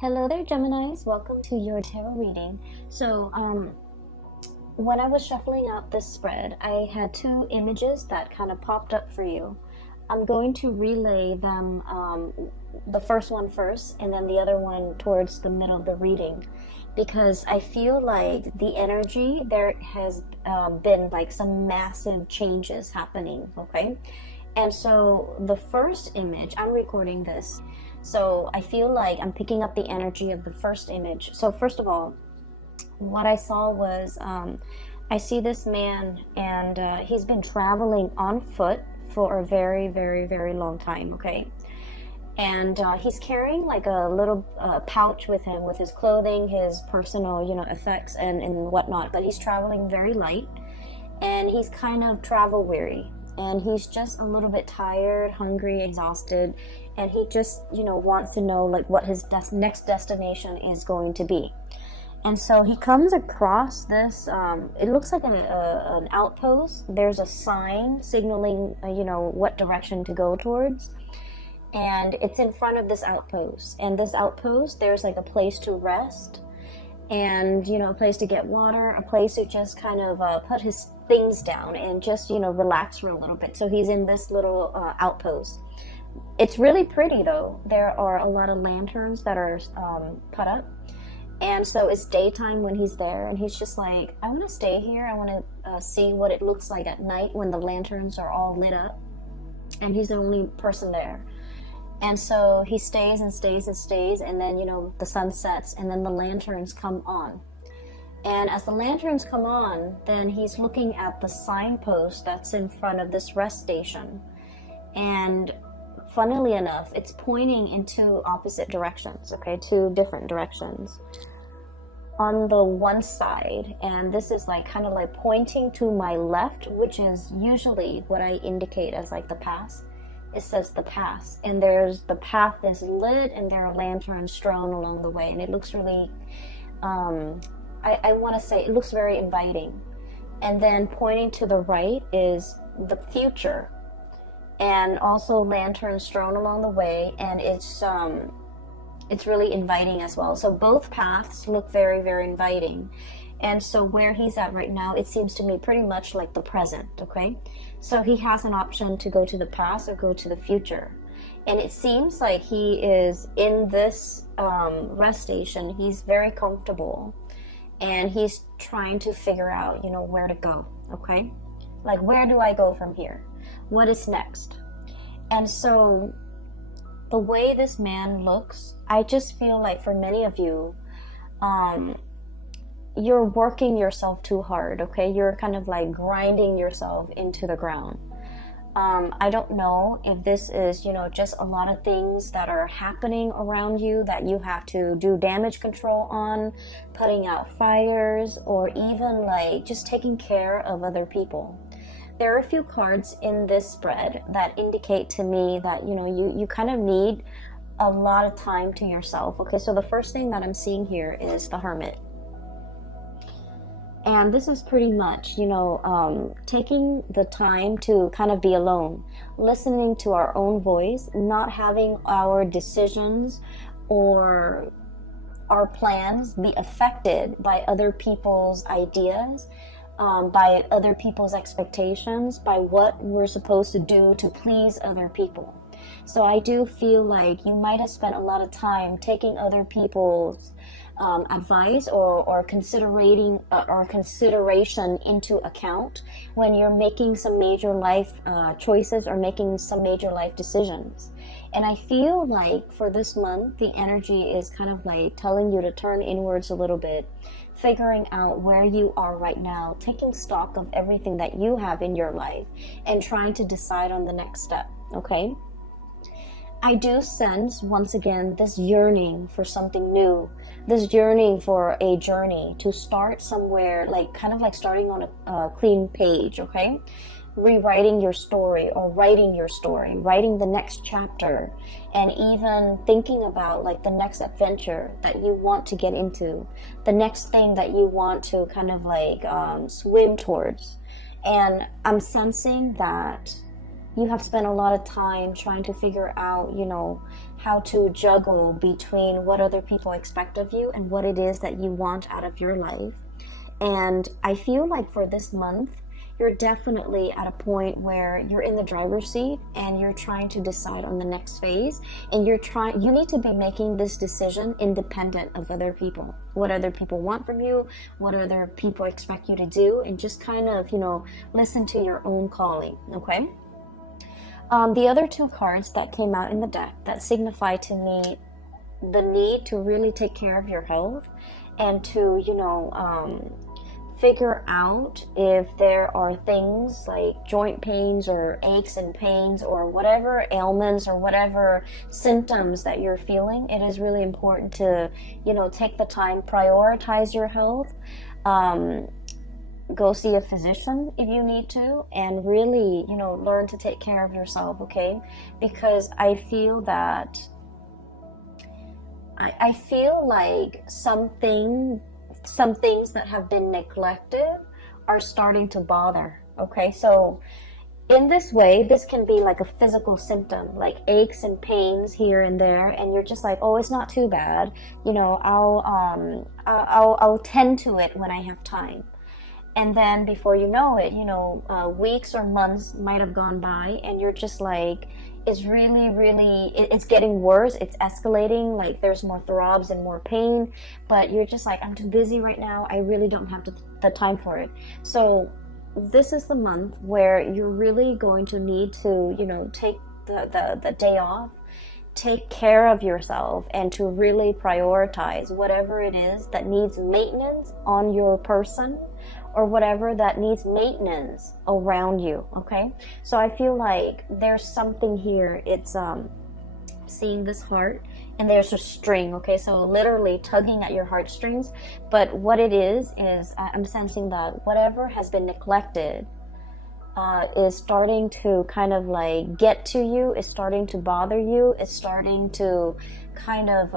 Hello there, Geminis. Welcome to your tarot reading. When I was shuffling out this spread, I had two images that kind of popped up for you. I'm going to relay them, the first one first, and then the other one towards the middle of the reading, because I feel like the energy, there has been like some massive changes happening, okay? And so the first image, I'm recording this, so I feel like I'm picking up the energy of the first image. So first of all, what I saw was, I see this man, and he's been traveling on foot for a very, very, very long time, okay? And he's carrying like a little pouch with him with his clothing, his personal, effects and whatnot. But he's traveling very light, and he's kind of travel weary. And he's just a little bit tired, hungry, exhausted, and he just, wants to know like what his next destination is going to be. And so he comes across this, it looks like an outpost. There's a sign signaling, what direction to go towards. And it's in front of this outpost. And this outpost, there's like a place to rest and, a place to get water, a place to just kind of put his things down and just, relax for a little bit. So he's in this little outpost. It's really pretty though. There are a lot of lanterns that are put up. And so it's daytime when he's there, and he's just like, I want to stay here. I want to see what it looks like at night when the lanterns are all lit up. And he's the only person there. And so he stays and stays and stays, and then, the sun sets, and then the lanterns come on. And as the lanterns come on, then he's looking at the signpost that's in front of this rest station. And funnily enough, it's pointing into opposite directions, okay, two different directions. On the one side, and this is like kind of like pointing to my left, which is usually what I indicate as like the past. It says the past, and there's the path is lit, and there are lanterns strewn along the way, and it looks really, I want to say it looks very inviting. And then pointing to the right is the future, and also lanterns strewn along the way, and it's really inviting as well. So both paths look very, very inviting. And so where he's at right now, it seems to me pretty much like the present, okay? So he has an option to go to the past or go to the future. And it seems like he is in this rest station. He's very comfortable, and he's trying to figure out, where to go, okay? Like, where do I go from here? What is next? And so the way this man looks, I just feel like for many of you, you're working yourself too hard, okay? You're kind of like grinding yourself into the ground. I don't know if this is, just a lot of things that are happening around you that you have to do damage control on, putting out fires, or even like just taking care of other people. There are a few cards in this spread that indicate to me that, you kind of need a lot of time to yourself. Okay, so the first thing that I'm seeing here is the Hermit. And this is pretty much, taking the time to kind of be alone, listening to our own voice, not having our decisions or our plans be affected by other people's ideas, by other people's expectations, by what we're supposed to do to please other people. So I do feel like you might have spent a lot of time taking other people's advice or considering or consideration into account when you're making some major life choices or making some major life decisions. And I feel like for this month, the energy is kind of like telling you to turn inwards a little bit, figuring out where you are right now, taking stock of everything that you have in your life, and trying to decide on the next step, okay? I do sense, once again, this yearning for something new, this yearning for a journey to start somewhere, like kind of like starting on a clean page, okay? Rewriting your story or writing your story, writing the next chapter, and even thinking about like the next adventure that you want to get into, the next thing that you want to kind of like swim towards. And I'm sensing that you have spent a lot of time trying to figure out, how to juggle between what other people expect of you and what it is that you want out of your life. And I feel like for this month, you're definitely at a point where you're in the driver's seat and you're trying to decide on the next phase, and you need to be making this decision independent of other people, what other people want from you, what other people expect you to do, and just kind of, listen to your own calling. Okay. The other two cards that came out in the deck that signify to me the need to really take care of your health and to, figure out if there are things like joint pains or aches and pains or whatever ailments or whatever symptoms that you're feeling. It is really important to, take the time, prioritize your health, go see a physician if you need to, and really, learn to take care of yourself, okay? Because I feel that I feel like some things that have been neglected are starting to bother. Okay, so in this way, this can be like a physical symptom, like aches and pains here and there, and you're just like, oh, it's not too bad. I'll tend to it when I have time. And then before you know it, weeks or months might have gone by, and you're just like, it's getting worse. It's escalating. Like there's more throbs and more pain, but you're just like, I'm too busy right now. I really don't have the time for it. So this is the month where you're really going to need to, take the day off, take care of yourself, and to really prioritize whatever it is that needs maintenance on your person, or whatever that needs maintenance around you. Okay, so I feel like there's something here. It's seeing this heart, and there's a string. Okay, so literally tugging at your heartstrings. But what it is I'm sensing that whatever has been neglected is starting to kind of like get to you, is starting to bother you, is starting to kind of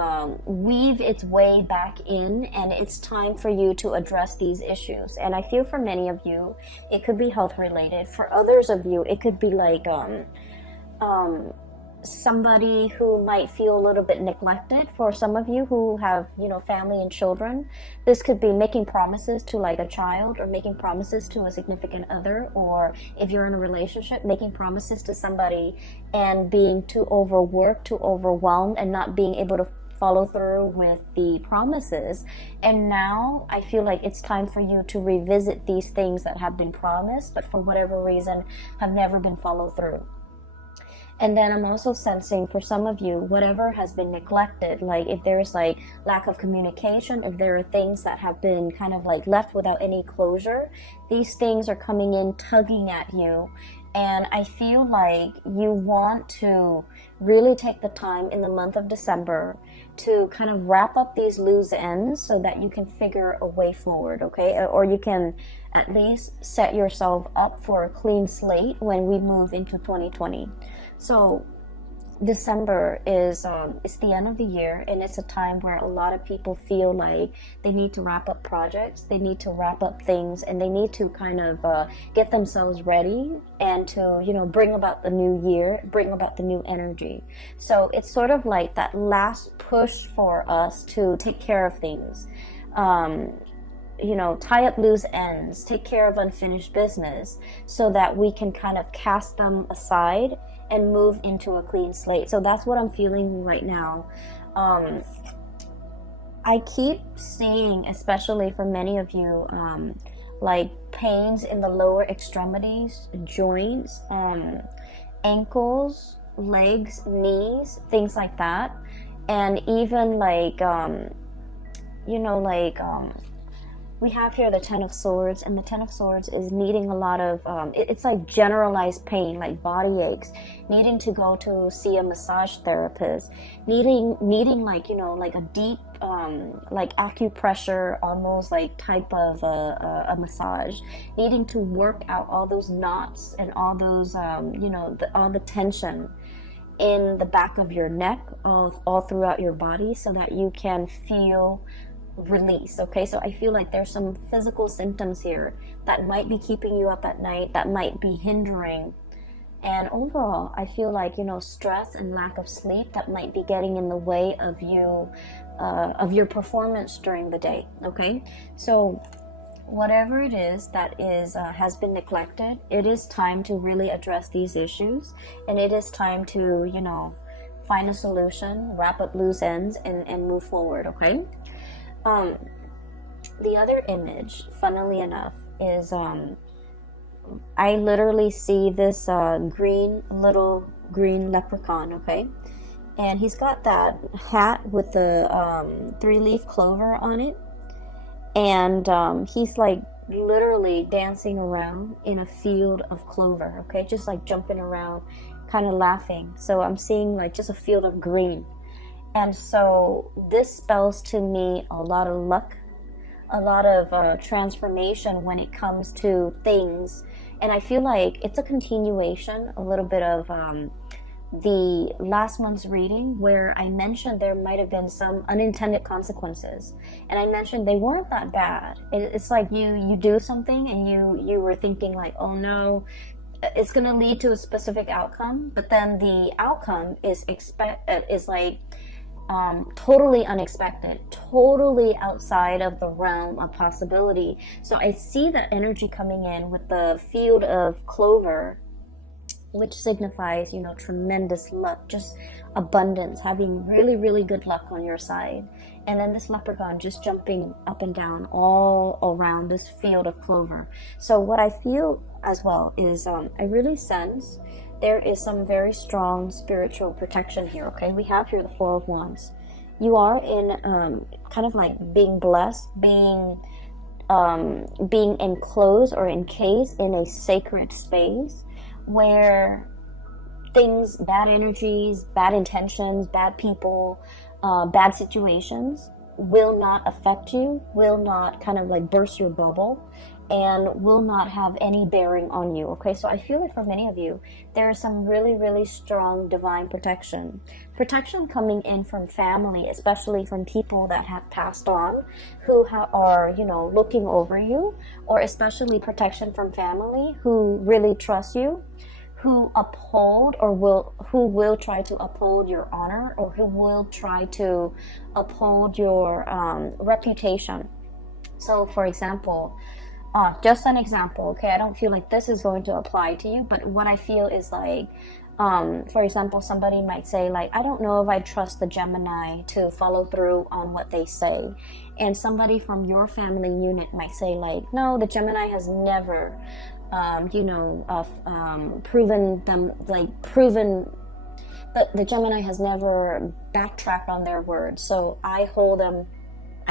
weave its way back in, and it's time for you to address these issues. And I feel for many of you, it could be health related. For others of you, it could be like somebody who might feel a little bit neglected. For some of you who have, family and children, this could be making promises to like a child, or making promises to a significant other, or if you're in a relationship, making promises to somebody and being too overworked, too overwhelmed, and not being able to follow through with the promises. And now I feel like it's time for you to revisit these things that have been promised, but for whatever reason have never been followed through. And then I'm also sensing for some of you, whatever has been neglected, like if there's like lack of communication, if there are things that have been kind of like left without any closure, these things are coming in, tugging at you. And I feel like you want to really take the time in the month of December to kind of wrap up these loose ends so that you can figure a way forward, okay? Or you can at least set yourself up for a clean slate when we move into 2020. So December is it's the end of the year, and it's a time where a lot of people feel like they need to wrap up projects, they need to wrap up things, and they need to kind of get themselves ready and to bring about the new year, bring about the new energy. So it's sort of like that last push for us to take care of things. Tie up loose ends, take care of unfinished business, so that we can kind of cast them aside and move into a clean slate. So that's what I'm feeling right now. I keep seeing, especially for many of you, like pains in the lower extremities, joints, ankles, legs, knees, things like that. And even like, we have here the Ten of Swords, and the Ten of Swords is needing a lot of, it's like generalized pain, like body aches, needing to go to see a massage therapist, needing like, like a deep, like acupressure, almost like type of a massage, needing to work out all those knots and all those, all the tension in the back of your neck, all throughout your body, so that you can feel release. Okay, so I feel like there's some physical symptoms here that might be keeping you up at night, that might be hindering And overall, I feel like, you know, stress and lack of sleep that might be getting in the way of you, of your performance during the day. Okay, so whatever it is that is has been neglected, it is time to really address these issues, and it is time to, you know, find a solution, wrap up loose ends, and move forward. Okay. The other image, funnily enough, is I literally see this little green leprechaun. Okay, and he's got that hat with the 3-leaf clover on it, and he's like literally dancing around in a field of clover. Okay, just like jumping around, kind of laughing. So I'm seeing like just a field of green, and so this spells to me a lot of luck, a lot of transformation when it comes to things. And I feel like it's a continuation a little bit of the last month's reading, where I mentioned there might have been some unintended consequences, and I mentioned they weren't that bad. It's like you do something and you were thinking like, oh no, it's going to lead to a specific outcome, but then the outcome is like totally unexpected, totally outside of the realm of possibility. So I see that energy coming in with the field of clover, which signifies, you know, tremendous luck, just abundance, having really, really good luck on your side. And then this leprechaun just jumping up and down all around this field of clover. So what I feel as well is I really sense there is some very strong spiritual protection here. Okay, we have here the Four of Wands. You are in kind of like being blessed, being enclosed or encased in a sacred space where things, bad energies, bad intentions, bad people, bad situations will not affect you, will not kind of like burst your bubble, and will not have any bearing on you. Okay, so I feel like for many of you, there is some really, really strong divine protection. Protection coming in from family, especially from people that have passed on, who are, you know, looking over you, or especially protection from family who really trust you, who uphold who will try to uphold your honor, or who will try to uphold your reputation. So for example, just an example, okay, I don't feel like this is going to apply to you, but what I feel is like, for example, somebody might say like, I don't know if I trust the Gemini to follow through on what they say. And somebody from your family unit might say like, no, the Gemini has never, the Gemini has never backtracked on their words. So I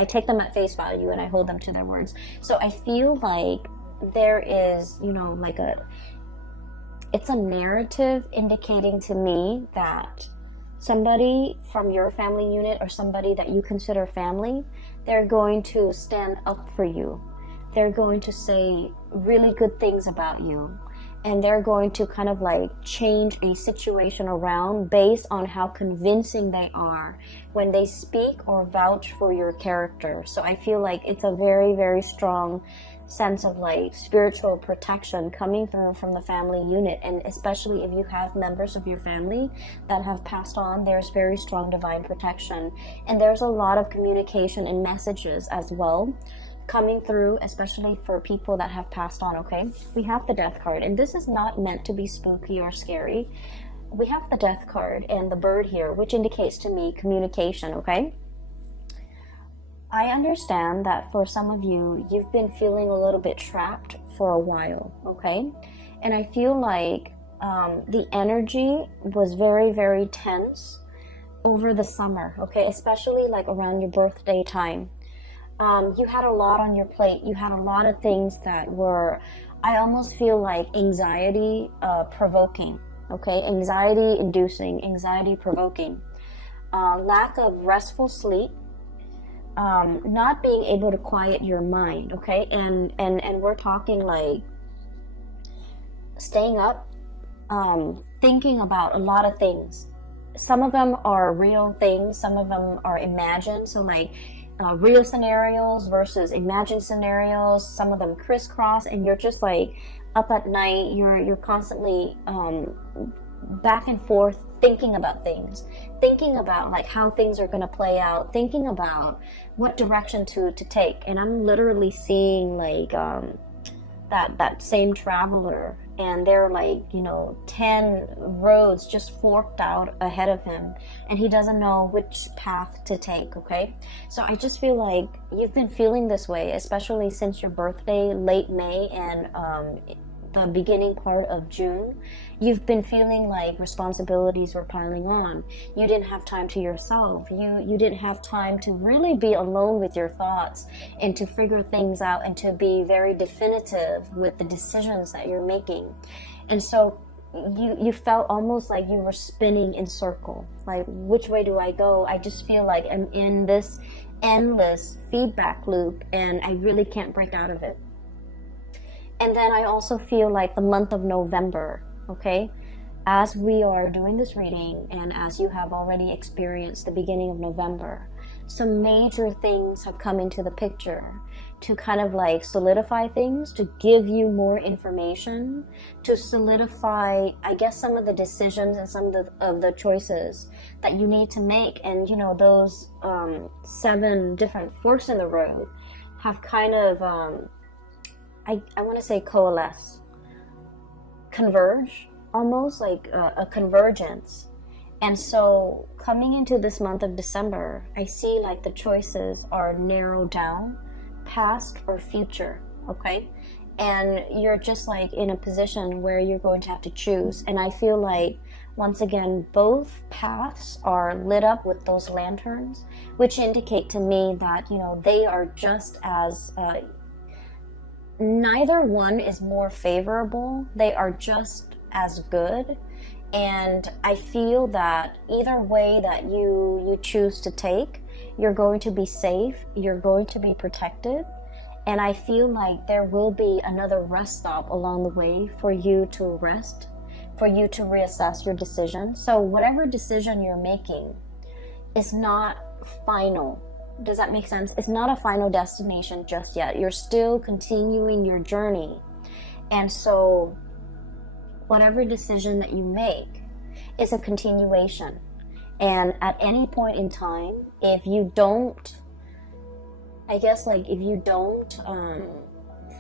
take them at face value and I hold them to their words. So I feel like there is, you know, like it's a narrative indicating to me that somebody from your family unit, or somebody that you consider family, they're going to stand up for you. They're going to say really good things about you. And they're going to kind of like change a situation around based on how convincing they are when they speak or vouch for your character. So I feel like it's a very, very strong sense of like spiritual protection coming through from the family unit. And especially if you have members of your family that have passed on, there's very strong divine protection. And there's a lot of communication and messages as well coming through, especially for people that have passed on. Okay, we have the Death card, and this is not meant to be spooky or scary. We have the Death card and the bird here, which indicates to me communication. Okay, I understand that for some of you, you've been feeling a little bit trapped for a while. Okay, and I feel like the energy was very, very tense over the summer. Okay, especially like around your birthday time. You had a lot on your plate. You had a lot of things that were, I almost feel like anxiety provoking, okay? Anxiety inducing, anxiety provoking. Lack of restful sleep, not being able to quiet your mind, okay? And we're talking like staying up, thinking about a lot of things. Some of them are real things, some of them are imagined. So like, real scenarios versus imagined scenarios, some of them crisscross, and you're just like up at night, you're constantly back and forth thinking about things, thinking about like how things are going to play out, thinking about what direction to take. And I'm literally seeing like that same traveler, and they're like, you know, 10 roads just forked out ahead of him, and he doesn't know which path to take. Okay, so I just feel like you've been feeling this way, especially since your birthday, late May, and the beginning part of June. You've been feeling like responsibilities were piling on. You didn't have time to yourself. You didn't have time to really be alone with your thoughts and to figure things out and to be very definitive with the decisions that you're making. And so you felt almost like you were spinning in circle. Like, which way do I go? I just feel like I'm in this endless feedback loop and I really can't break out of it. And then I also feel like the month of November, okay, as we are doing this reading and as you have already experienced the beginning of November, some major things have come into the picture to kind of like solidify things, to give you more information, to solidify, I guess, some of the decisions and some of the choices that you need to make. And, you know, those 7 different forks in the road have kind of... I want to say coalesce, converge, almost like a convergence. And so coming into this month of December, I see like the choices are narrowed down, past or future, okay? And you're just like in a position where you're going to have to choose. And I feel like, once again, both paths are lit up with those lanterns, which indicate to me that, you know, they are just as... neither one is more favorable. They are just as good. And I feel that either way that you choose to take, you're going to be safe, you're going to be protected. And I feel like there will be another rest stop along the way for you to rest, for you to reassess your decision. So whatever decision you're making is not final. Does that make sense? It's not a final destination just yet. You're still continuing your journey. And so whatever decision that you make is a continuation. And at any point in time, if you don't, I guess like if you don't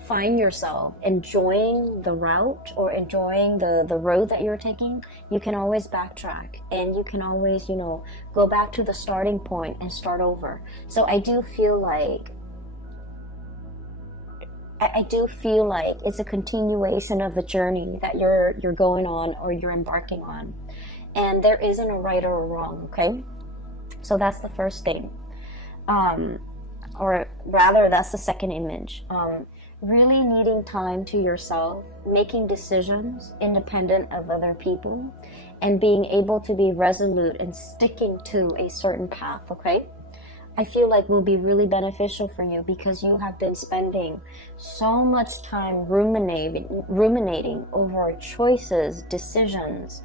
find yourself enjoying the route or enjoying the road that you're taking, you can always backtrack and you can always, you know, go back to the starting point and start over. So I do feel like it's a continuation of the journey that you're going on or you're embarking on. And there isn't a right or a wrong, okay? So that's the first thing. Or rather, that's the second image. Really needing time to yourself, making decisions independent of other people, and being able to be resolute and sticking to a certain path, okay? I feel like will be really beneficial for you because you have been spending so much time ruminating over choices, decisions,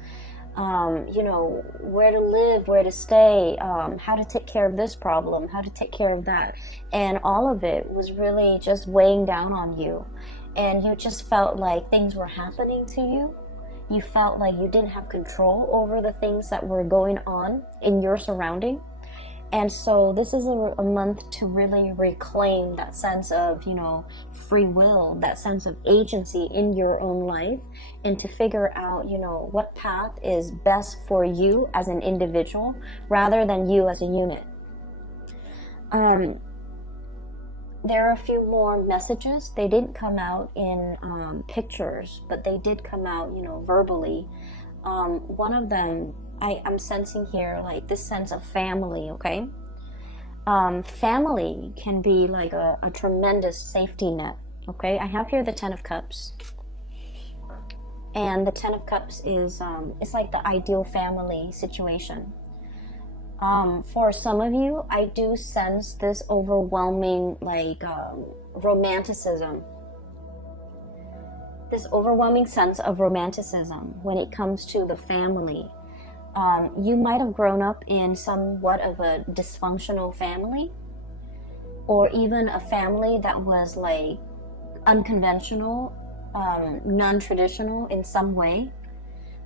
you know, where to live, where to stay, how to take care of this problem, how to take care of that. And all of it was really just weighing down on you. And you just felt like things were happening to you. You felt like you didn't have control over the things that were going on in your surrounding. And so this is a month to really reclaim that sense of, you know, free will, that sense of agency in your own life, and to figure out, you know, what path is best for you as an individual rather than you as a unit. There are a few more messages. They didn't come out in pictures, but they did come out, you know, verbally. One of them, I'm sensing here like this sense of family, okay? Family can be like a tremendous safety net, okay? I have here the 10 of Cups. And the 10 of Cups is, it's like the ideal family situation. For some of you, I do sense this overwhelming like romanticism. This overwhelming sense of romanticism when it comes to the family. You might have grown up in somewhat of a dysfunctional family, or even a family that was like unconventional, non-traditional in some way,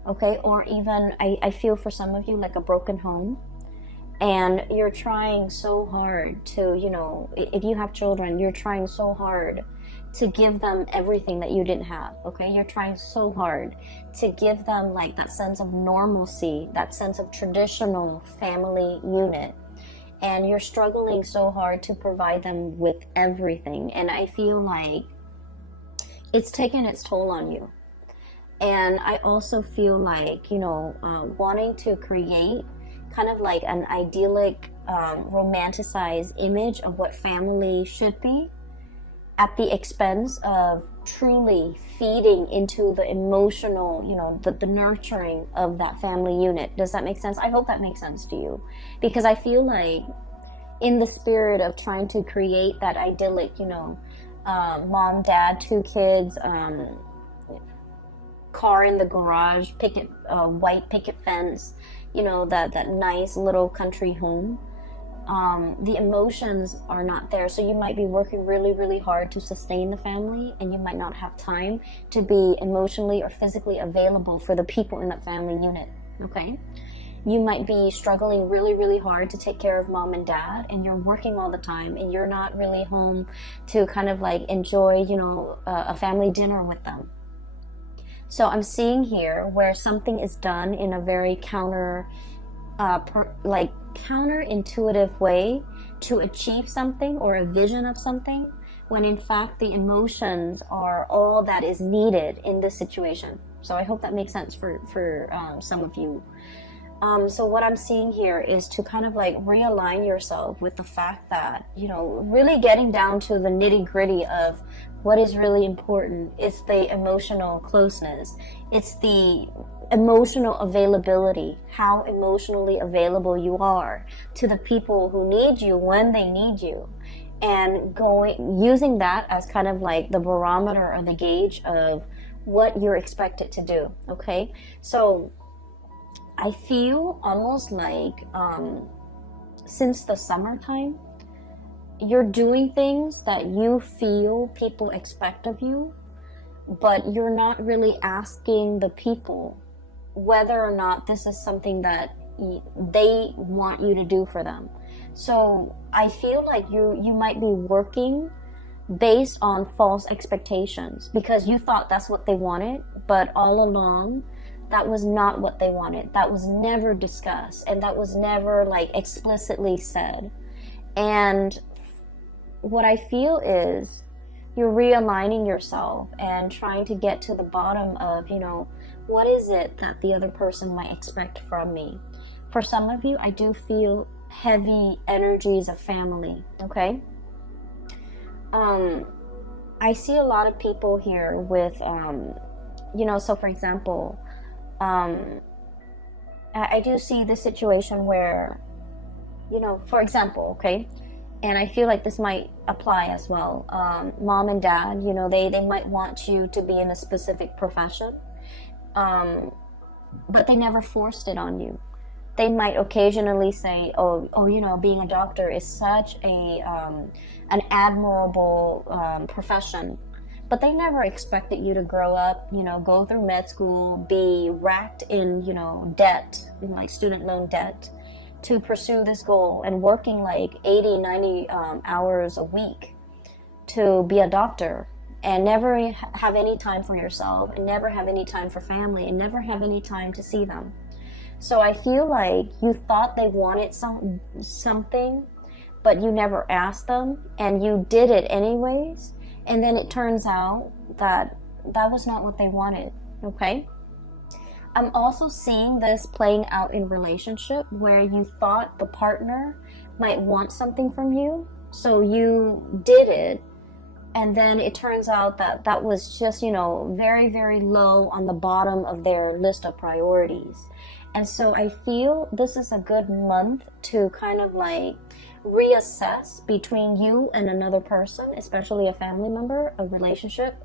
okay? Or even, I feel for some of you like a broken home, and you're trying so hard to, you know, if you have children, you're trying so hard to give them everything that you didn't have, okay? You're trying so hard to give them like that sense of normalcy, that sense of traditional family unit, and you're struggling so hard to provide them with everything. And I feel like it's taken its toll on you. And I also feel like, you know, wanting to create kind of like an idyllic, romanticized image of what family should be at the expense of truly feeding into the emotional, you know, the nurturing of that family unit. Does that make sense? I hope that makes sense to you, because I feel like in the spirit of trying to create that idyllic, you know, mom, dad, 2 kids, car in the garage, white picket fence, you know, that nice little country home, the emotions are not there. So you might be working really, really hard to sustain the family, and you might not have time to be emotionally or physically available for the people in that family unit, okay? You might be struggling really, really hard to take care of mom and dad, and you're working all the time, and you're not really home to kind of like enjoy, you know, a family dinner with them. So I'm seeing here where something is done in a very counterintuitive way to achieve something or a vision of something, when in fact the emotions are all that is needed in this situation. So I hope that makes sense for some of you. So what I'm seeing here is to kind of like realign yourself with the fact that, you know, really getting down to the nitty-gritty of what is really important. It's the emotional closeness. It's the emotional availability, how emotionally available you are to the people who need you when they need you, and using that as kind of like the barometer or the gauge of what you're expected to do, okay? So I feel almost like since the summertime, you're doing things that you feel people expect of you, but you're not really asking the people whether or not this is something that they want you to do for them. So I feel like you might be working based on false expectations because you thought that's what they wanted, but all along that was not what they wanted. That was never discussed, and that was never like explicitly said. And what I feel is you're realigning yourself and trying to get to the bottom of, you know, what is it that the other person might expect from me? For some of you, I do feel heavy energies of family, okay? I see a lot of people here with, you know, so for example, I do see this situation where, you know, for example, okay, and I feel like this might apply as well. Mom and dad, you know, they might want you to be in a specific profession, but they never forced it on you. They might occasionally say, oh, you know, being a doctor is such an admirable profession. But they never expected you to grow up, you know, go through med school, be racked in, you know, debt, like student loan debt, to pursue this goal, and working like 80, 90 hours a week to be a doctor, and never have any time for yourself, and never have any time for family, and never have any time to see them. So I feel like you thought they wanted something, but you never asked them, and you did it anyways. And then it turns out that that was not what they wanted, okay? I'm also seeing this playing out in relationship where you thought the partner might want something from you, so you did it, and then it turns out that that was just, you know, very, very low on the bottom of their list of priorities. And so I feel this is a good month to kind of like reassess between you and another person, especially a family member, a relationship,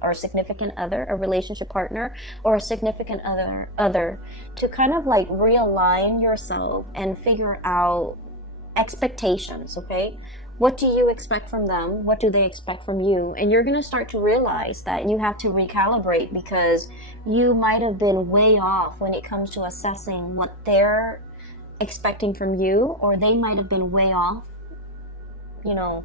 or a significant other, a relationship partner, or a significant other, to kind of like realign yourself and figure out expectations, okay? What do you expect from them? What do they expect from you? And you're going to start to realize that you have to recalibrate, because you might have been way off when it comes to assessing what they're expecting from you, or they might have been way off, you know,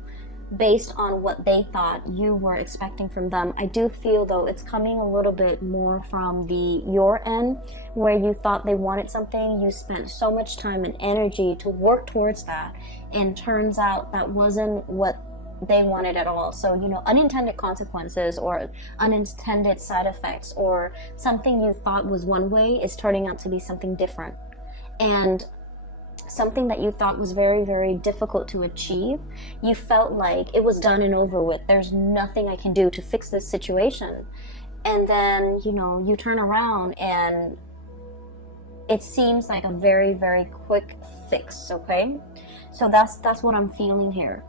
based on what they thought you were expecting from them. I do feel though it's coming a little bit more from your end, where you thought they wanted something, you spent so much time and energy to work towards that, and turns out that wasn't what they wanted at all. So, you know, unintended consequences or unintended side effects, or something you thought was one way is turning out to be something different. And something that you thought was very, very difficult to achieve, you felt like it was done and over with. There's nothing I can do to fix this situation. And then, you know, you turn around and it seems like a very, very quick fix, okay? So that's what I'm feeling here.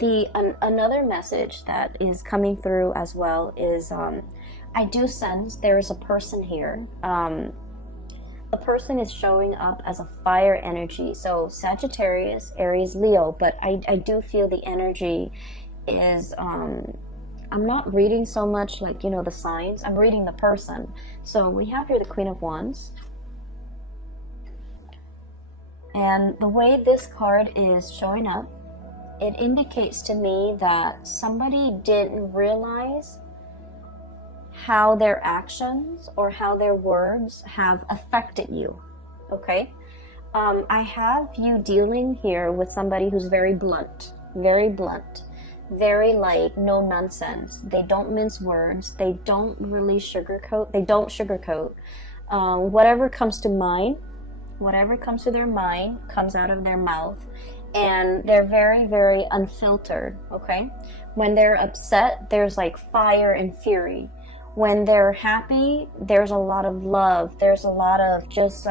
Another message that is coming through as well is I do sense there is a person here. A person is showing up as a fire energy, so Sagittarius, Aries, Leo, but I do feel the energy is, I'm not reading so much like, you know, the signs, I'm reading the person. So we have here the Queen of Wands. And the way this card is showing up, it indicates to me that somebody didn't realize how their actions or how their words have affected you, okay? I have you dealing here with somebody who's very blunt, very like no nonsense. They don't mince words. They don't really sugarcoat. Whatever comes to mind, whatever comes to their mind comes out of their mouth. And they're very, very unfiltered, okay? When they're upset, there's like fire and fury. When they're happy, there's a lot of love. There's a lot of just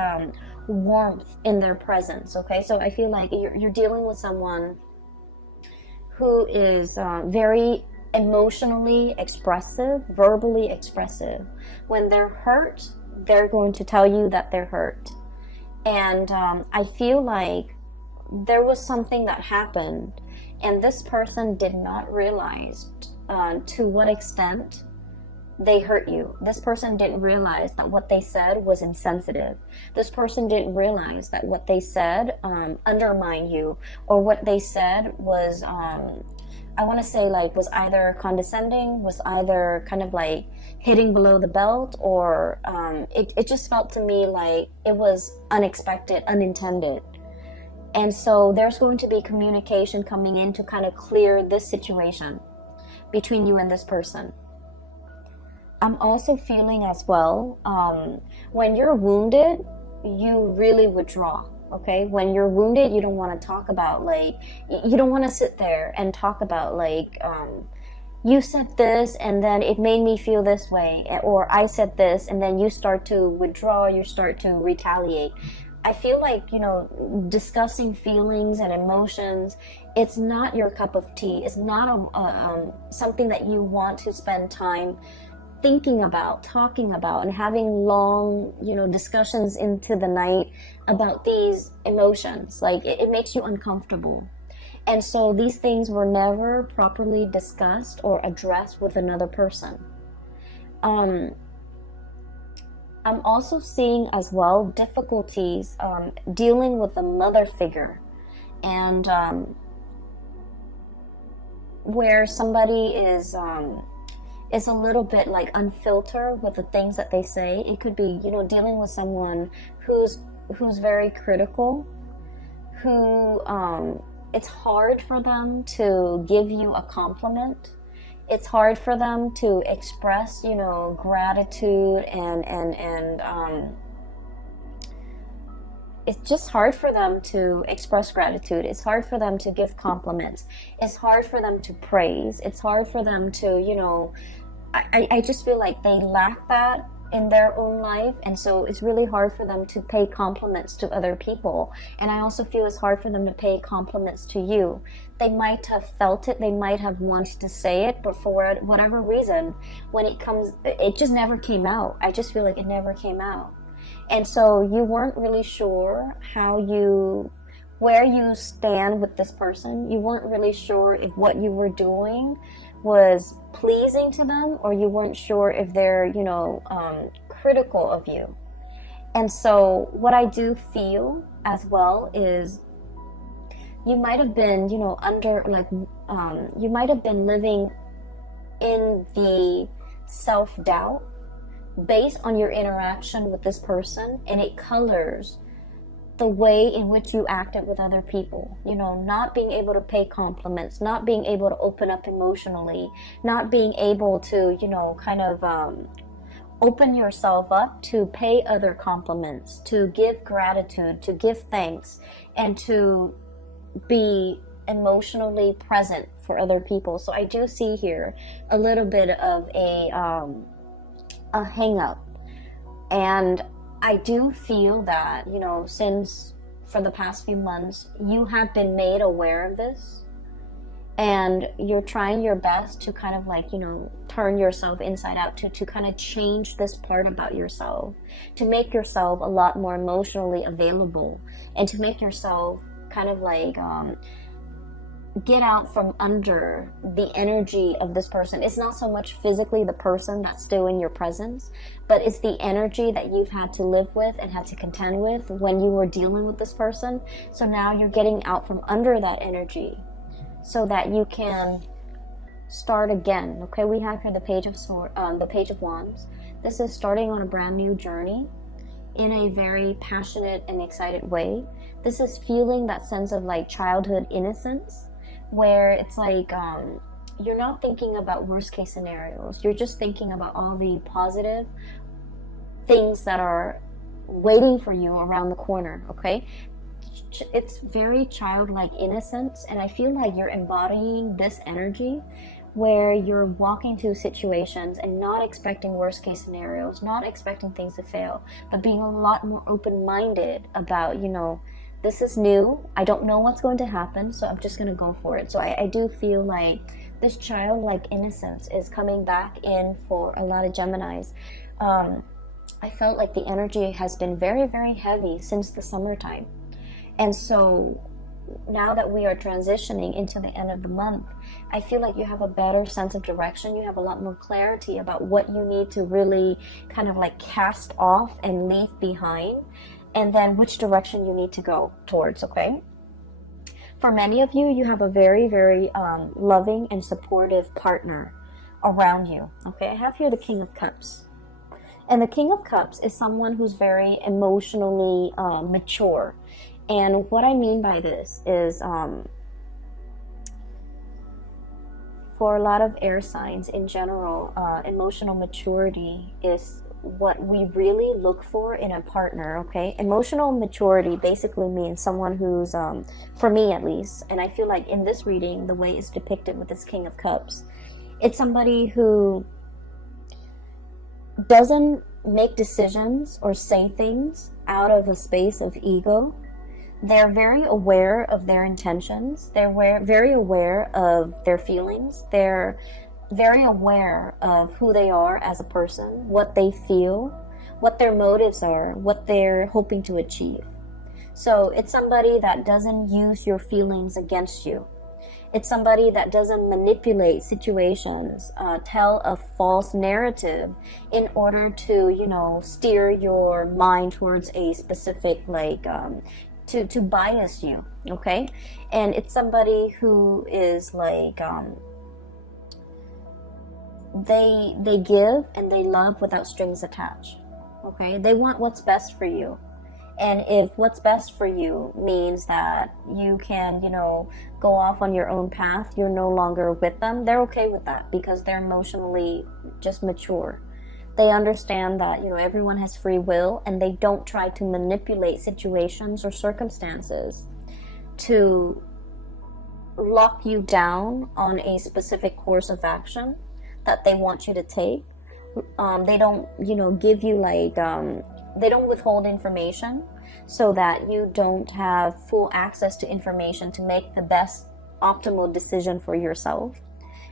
warmth in their presence, okay? So I feel like you're dealing with someone who is very emotionally expressive, verbally expressive. When they're hurt, they're going to tell you that they're hurt. And I feel like there was something that happened, and this person did not realize to what extent they hurt you. This person didn't realize that what they said was insensitive. This person didn't realize that what they said undermined you, or what they said was, I want to say, like, was either condescending, was either kind of like hitting below the belt, or it just felt to me like it was unexpected, unintended. And so there's going to be communication coming in to kind of clear this situation between you and this person. I'm also feeling as well, when you're wounded, you really withdraw, okay? When you're wounded, you don't want to talk about, like, you don't want to sit there and talk about, like, you said this and then it made me feel this way, or I said this, and then you start to withdraw, you start to retaliate. I feel like, you know, discussing feelings and emotions, it's not your cup of tea. It's not something that you want to spend time thinking about, talking about, and having long, you know, discussions into the night about these emotions. Like, it makes you uncomfortable. And so these things were never properly discussed or addressed with another person. I'm also seeing as well difficulties dealing with the mother figure, and where somebody is a little bit like unfiltered with the things that they say. It could be, you know, dealing with someone who's very critical, who it's hard for them to give you a compliment. It's hard for them to express, you know, gratitude, and it's just hard for them to express gratitude. It's hard for them to give compliments. It's hard for them to praise. It's hard for them to, you know, I just feel like they lack that in their own life, and so it's really hard for them to pay compliments to other people. And I also feel it's hard for them to pay compliments to you. They might have felt it, they might have wanted to say it, but for whatever reason, when it comes, it just never came out. I just feel like it never came out. And so you weren't really sure how you where you stand with this person. You weren't really sure if what you were doing was pleasing to them, or you weren't sure if they're, you know, critical of you. And so what I do feel as well is you might have been, you know, under, like, you might have been living in the self-doubt based on your interaction with this person, and it colors the way in which you acted with other people. You know, not being able to pay compliments, not being able to open up emotionally, not being able to, you know, kind of open yourself up to pay other compliments, to give gratitude, to give thanks, and to be emotionally present for other people. So I do see here a little bit of a hang up. And I do feel that, you know, since for the past few months, you have been made aware of this, and you're trying your best to kind of, like, you know, turn yourself inside out, to kind of change this part about yourself, to make yourself a lot more emotionally available, and to make yourself kind of like get out from under the energy of this person. It's not so much physically the person that's still in your presence, but it's the energy that you've had to live with and had to contend with when you were dealing with this person. So now you're getting out from under that energy so that you can start again. Okay, we have here the Page of Wands. This is starting on a brand new journey in a very passionate and excited way. This is feeling that sense of, like, childhood innocence, where it's like you're not thinking about worst case scenarios. You're just thinking about all the positive things that are waiting for you around the corner. Okay, it's very childlike innocence, and I feel like you're embodying this energy where you're walking through situations and not expecting worst case scenarios, not expecting things to fail, but being a lot more open-minded about, you know, this is new, I don't know what's going to happen, so I'm just going to go for it. So I do feel like this childlike innocence is coming back in for a lot of Geminis. I felt like the energy has been very, very heavy since the summertime. And so now that we are transitioning into the end of the month, I feel like you have a better sense of direction. You have a lot more clarity about what you need to really kind of like cast off and leave behind, and then which direction you need to go towards. Okay, for many of you, you have a very, very loving and supportive partner around you. Okay, I have here the King of Cups, and the King of Cups is someone who's very emotionally mature. And what I mean by this is for a lot of air signs in general, emotional maturity is what we really look for in a partner. Okay, emotional maturity basically means someone who's, for me at least, and I feel like in this reading, the way it's depicted with this King of Cups, it's somebody who doesn't make decisions or say things out of a space of ego. They're very aware of their intentions. They're very aware of their feelings. They're very aware of who they are as a person, what they feel, what their motives are, what they're hoping to achieve. So it's somebody that doesn't use your feelings against you. It's somebody that doesn't manipulate situations, tell a false narrative in order to, you know, steer your mind towards a specific, like, to bias you. Okay, and it's somebody who is like they give and they love without strings attached. Okay, they want what's best for you, and if what's best for you means that you can, you know, go off on your own path, you're no longer with them, they're okay with that because they're emotionally just mature. They understand that, you know, everyone has free will, and they don't try to manipulate situations or circumstances to lock you down on a specific course of action that they want you to take. They don't, you know, give you like, they don't withhold information so that you don't have full access to information to make the best optimal decision for yourself.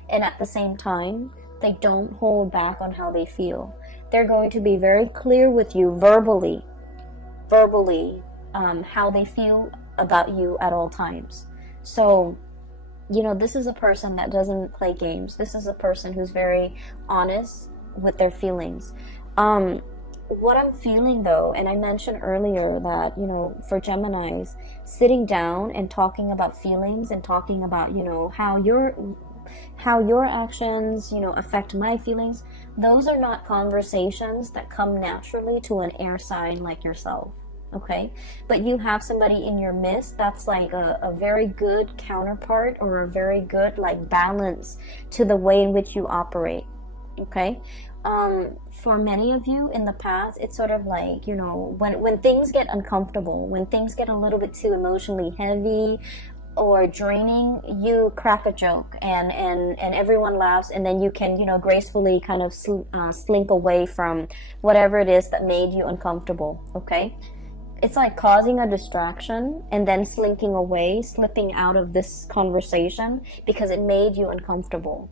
And at the same time, they don't hold back on how they feel. They're going to be very clear with you verbally, how they feel about you at all times. So, you know, this is a person that doesn't play games. This is a person who's very honest with their feelings. What I'm feeling though, and I mentioned earlier that, you know, for Geminis, sitting down and talking about feelings and talking about, you know, how your actions, you know, affect my feelings, those are not conversations that come naturally to an air sign like yourself. Okay, but you have somebody in your midst that's like a very good counterpart, or a very good like balance to the way in which you operate. Okay, for many of you in the past, it's sort of like, you know, when things get uncomfortable, when things get a little bit too emotionally heavy or draining, you crack a joke, and everyone laughs, and then you can, you know, gracefully kind of slink away from whatever it is that made you uncomfortable. Okay, it's like causing a distraction and then slinking away, slipping out of this conversation because it made you uncomfortable.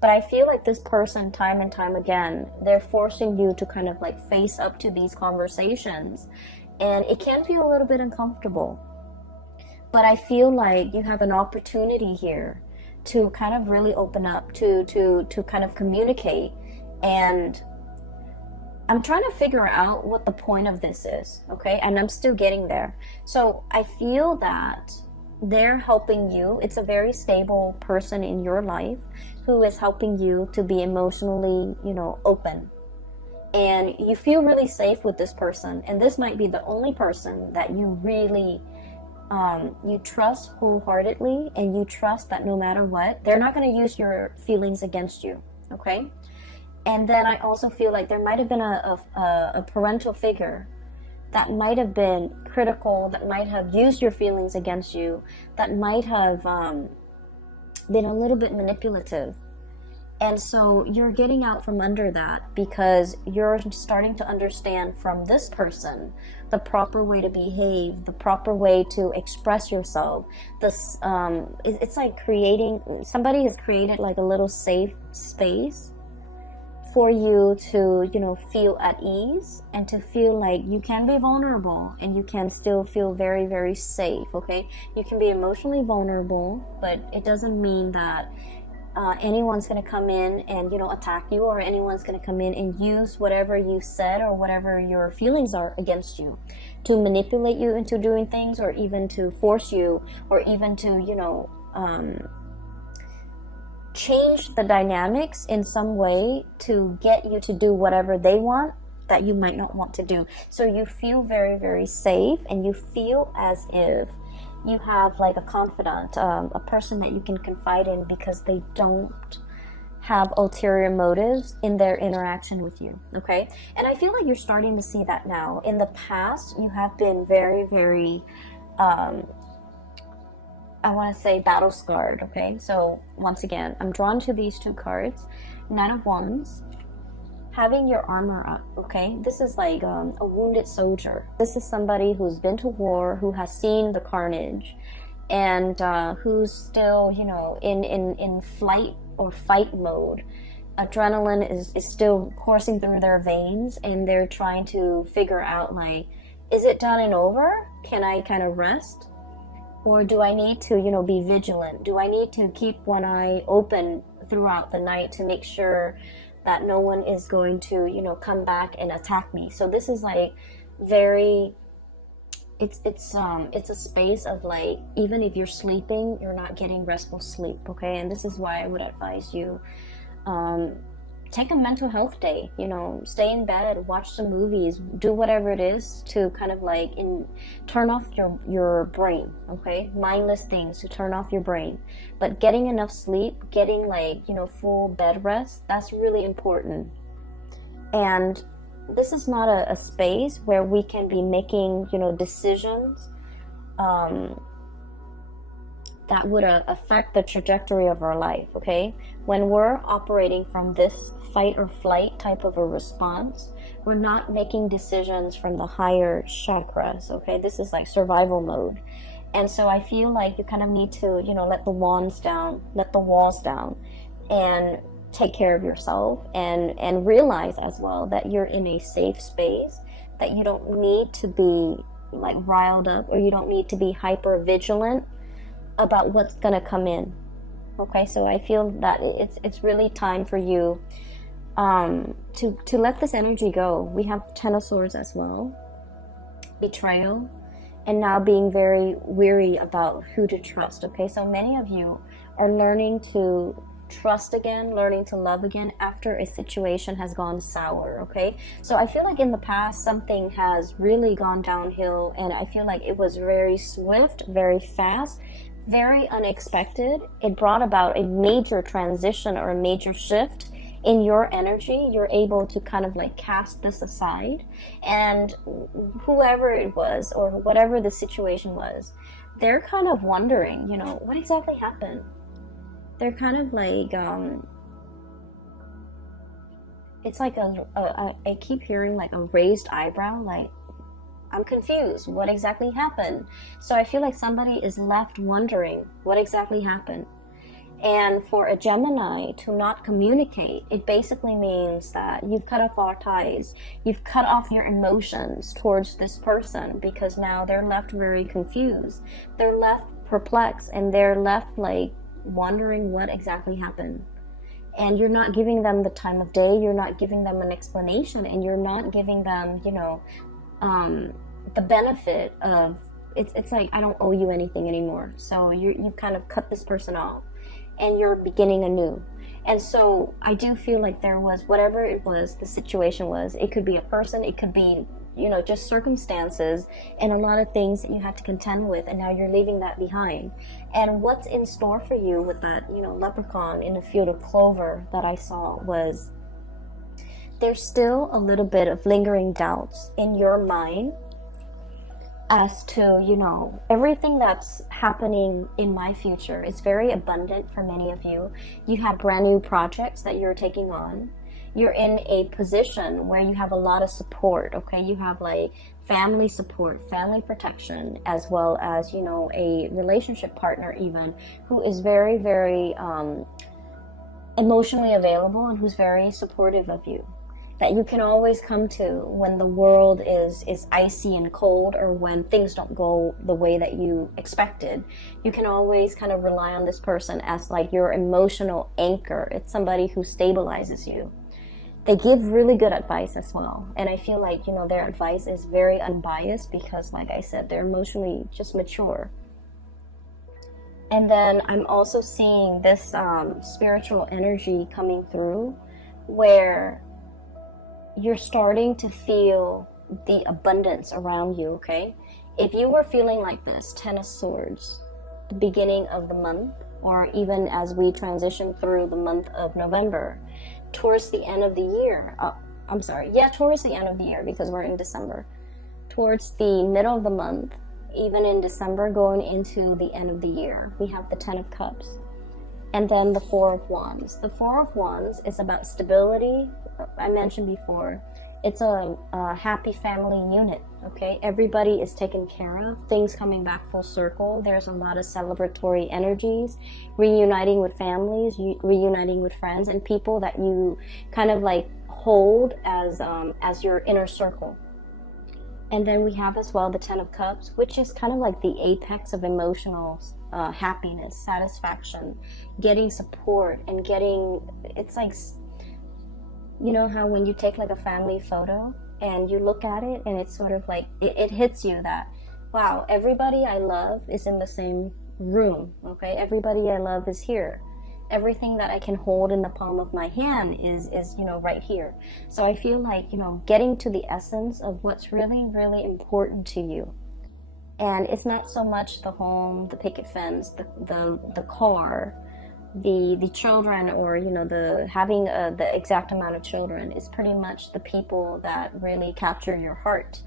But I feel like this person, time and time again, they're forcing you to kind of like face up to these conversations, and it can feel a little bit uncomfortable. But I feel like you have an opportunity here to kind of really open up, to kind of communicate. And I'm trying to figure out what the point of this is, okay? And I'm still getting there. So I feel that they're helping you. It's a very stable person in your life who is helping you to be emotionally, you know, open. And you feel really safe with this person. And this might be the only person that you really, you trust wholeheartedly, and you trust that no matter what, they're not going to use your feelings against you, okay? And then I also feel like there might have been a parental figure that might have been critical, that might have used your feelings against you, that might have been a little bit manipulative. And so you're getting out from under that because you're starting to understand from this person the proper way to behave, the proper way to express yourself. This it's like somebody has created like a little safe space for you to, you know, feel at ease and to feel like you can be vulnerable and you can still feel very, very safe. Okay, you can be emotionally vulnerable, but it doesn't mean that anyone's going to come in and, you know, attack you, or anyone's going to come in and use whatever you said or whatever your feelings are against you to manipulate you into doing things, or even to force you, or even to, you know, change the dynamics in some way to get you to do whatever they want that you might not want to do. So you feel very, very safe, and you feel as if you have like a confidant, a person that you can confide in, because they don't have ulterior motives in their interaction with you. Okay, and I feel like you're starting to see that now. In the past, you have been very, very I want to say battle scarred. Okay, so once again, I'm drawn to these two cards. Nine of Wands, having your armor up. Okay, this is like a wounded soldier. This is somebody who's been to war, who has seen the carnage, and who's still, you know, in flight or fight mode. Adrenaline is still coursing through their veins, and they're trying to figure out, like, is it done and over? Can I kind of rest? Or do I need to, you know, be vigilant? Do I need to keep one eye open throughout the night to make sure that no one is going to, you know, come back and attack me? So this is like very, it's a space of like, even if you're sleeping, you're not getting restful sleep. Okay, and this is why I would advise you, take a mental health day, you know, stay in bed, watch some movies, do whatever it is to kind of like turn off your brain. Okay, mindless things to turn off your brain. But getting enough sleep, getting like, you know, full bed rest, that's really important. And this is not a space where we can be making, you know, decisions that would affect the trajectory of our life. Okay, when we're operating from this fight or flight type of a response, we're not making decisions from the higher chakras. Okay, this is like survival mode. And so I feel like you kind of need to, you know, let the walls down, and take care of yourself, and realize as well that you're in a safe space, that you don't need to be, like riled up, or you don't need to be hyper vigilant about what's gonna come in. Okay, so I feel that it's really time for you to let this energy go. We have Ten of Swords as well, betrayal, and now being very weary about who to trust. Okay, so many of you are learning to trust again, learning to love again after a situation has gone sour. Okay, so I feel like in the past something has really gone downhill, and I feel like it was very swift, very fast, very unexpected. It brought about a major transition or a major shift in your energy. You're able to kind of like cast this aside, and whoever it was or whatever the situation was, they're kind of wondering, you know, what exactly happened. They're kind of like it's like I keep hearing like a raised eyebrow, like, I'm confused, what exactly happened? So I feel like somebody is left wondering what exactly happened. And for a Gemini to not communicate, it basically means that you've cut off all ties. You've cut off your emotions towards this person, because now they're left very confused. They're left perplexed, and they're left like wondering what exactly happened. And you're not giving them the time of day, you're not giving them an explanation, and you're not giving them, you know, the benefit of, it's like, I don't owe you anything anymore. So you've kind of cut this person off, and you're beginning anew. And so I do feel like there was, whatever it was, the situation was, it could be a person, it could be, you know, just circumstances, and a lot of things that you had to contend with, and now you're leaving that behind. And what's in store for you with that, you know, leprechaun in a field of clover that I saw was, there's still a little bit of lingering doubts in your mind as to, you know, everything that's happening in my future is very abundant for many of you. You have brand new projects that you're taking on. You're in a position where you have a lot of support, okay? You have like family support, family protection, as well as, you know, a relationship partner even, who is very, very emotionally available, and who's very supportive of you, that you can always come to when the world is icy and cold, or when things don't go the way that you expected. You can always kind of rely on this person as like your emotional anchor. It's somebody who stabilizes you. They give really good advice as well. And I feel like, you know, their advice is very unbiased, because like I said, they're emotionally just mature. And then I'm also seeing this spiritual energy coming through, where you're starting to feel the abundance around you, okay? If you were feeling like this, Ten of Swords, the beginning of the month, or even as we transition through the month of November, towards the end of the year, towards the end of the year, because we're in December, towards the middle of the month, even in December, going into the end of the year, we have the Ten of Cups. And then the Four of Wands. The Four of Wands is about stability. I mentioned before, it's a happy family unit, okay? Everybody is taken care of, things coming back full circle. There's a lot of celebratory energies, reuniting with families, reuniting with friends, and people that you kind of like hold as your inner circle. And then we have as well the Ten of Cups, which is kind of like the apex of emotional happiness, satisfaction, getting support, and getting, it's like, you know how when you take like a family photo and you look at it and it's sort of like, it hits you that, wow, everybody I love is in the same room, okay? Everybody I love is here. Everything that I can hold in the palm of my hand is, you know, right here. So I feel like, you know, getting to the essence of what's really, really important to you. And it's not so much the home, the picket fence, the car, the children, or, you know, the having the exact amount of children. Is pretty much the people that really capture your heart.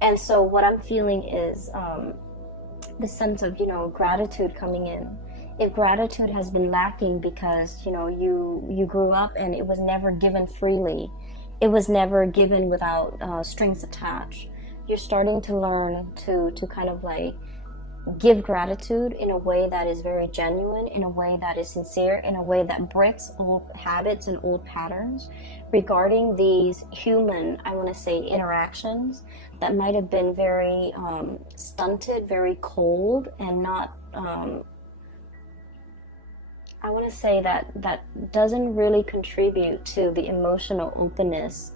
And so what I'm feeling is the sense of, you know, gratitude coming in. If gratitude has been lacking because, you know, you grew up and it was never given freely, it was never given without strings attached, you're starting to learn to kind of like give gratitude in a way that is very genuine, in a way that is sincere, in a way that breaks old habits and old patterns regarding these human, I want to say, interactions that might have been very stunted, very cold, and not, I want to say that doesn't really contribute to the emotional openness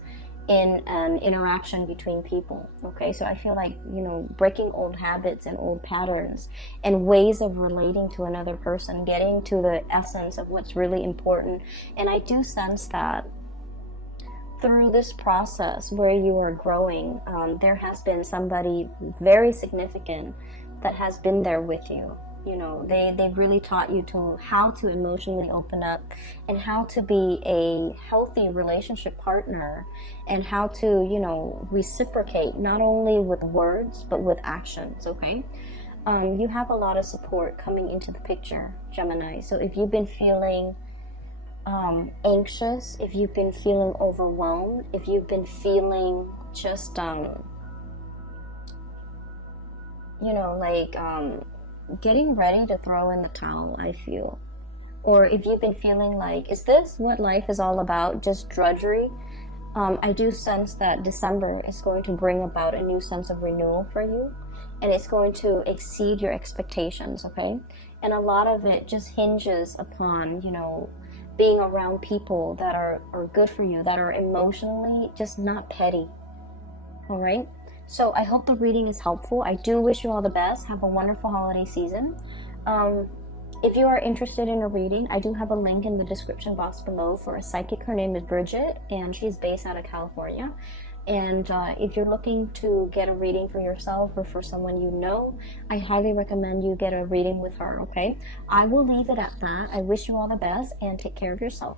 in an interaction between people. Okay, so I feel like, you know, breaking old habits and old patterns and ways of relating to another person, getting to the essence of what's really important. And I do sense that through this process where you are growing, there has been somebody very significant that has been there with you. You know, they've really taught you to how to emotionally open up and how to be a healthy relationship partner and how to, you know, reciprocate not only with words but with actions. Okay, you have a lot of support coming into the picture, Gemini. So if you've been feeling anxious, if you've been feeling overwhelmed, if you've been feeling just you know, like getting ready to throw in the towel, I feel. Or if you've been feeling like, is this what life is all about, just drudgery? I do sense that December is going to bring about a new sense of renewal for you, and it's going to exceed your expectations, okay? And a lot of it just hinges upon, you know, being around people that are good for you, that are emotionally just not petty, all right? So I hope the reading is helpful. I do wish you all the best. Have a wonderful holiday season. If you are interested in a reading, I do have a link in the description box below for a psychic. Her name is Bridget, and she's based out of California. And if you're looking to get a reading for yourself or for someone you know, I highly recommend you get a reading with her, okay? I will leave it at that. I wish you all the best, and take care of yourself.